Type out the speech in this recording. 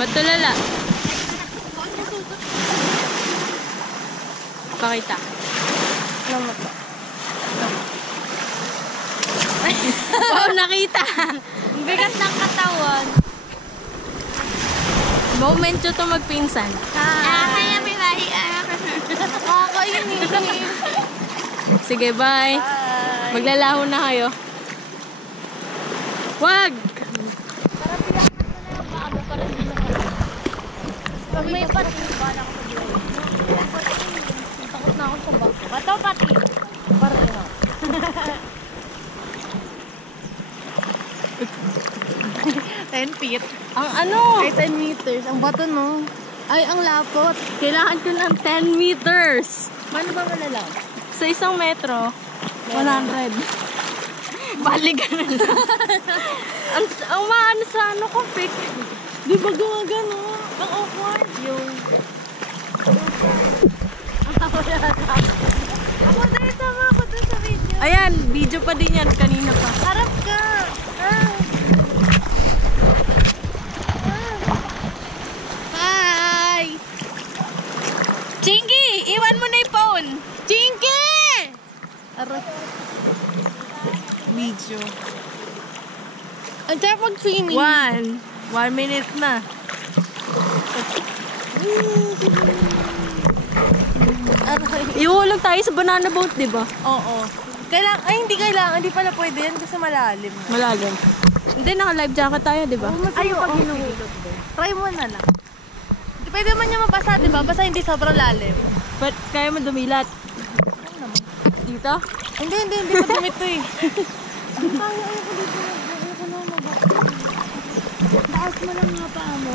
Ba't tulala? Pakita. Alam mo to. Wow, nakita! Ang bigat ng katawan. Moment nyo to magpinsan. Hi everybody. Nakakainis. Sige, bye. Bye. Maglalaho na kayo. Wag! Para pilakan mo na yung bago pa rin. Pag may pati, bala ko sa buhay. Takot na ako sa bago. Bato pati. Pareho. 10 feet. Ang ano? Ay, 10 meters. Ang bato, no? Ay, ang lapot. Kailangan ko ng 10 meters. Paano ba malalam? Sa 1 metro, 100. Balik ka na lang. ang maano sa ano ko, pick. Di ba gumagano? Ang awkward. Yung... Ako dahil tama ako dun sa video. Ayan, video pa din yan. Kanina pa. Harap ka. Hi! Chingy! Iwan mo na yung phone! Chinky! Harap. Video. Ang sarap mag-swimming. 1 minute na. Ihulog tayo sa banana boat, di ba? Oo. Kailangan, ay hindi kailangan, hindi pala pwede yan kasi malalim. Malalim. Hindi, naka-life jacket tayo, di ba? Ay, pag hinuhulog. Try mo na lang. Pwede man niya mabasa, di ba? Basta hindi sobrang lalim. But, kaya mo dumilat. Ano naman? Dito? Hindi madumi to eh. Kaya, ayoko dito. Ayoko na mabasa. Taas mo lang nga paa mo.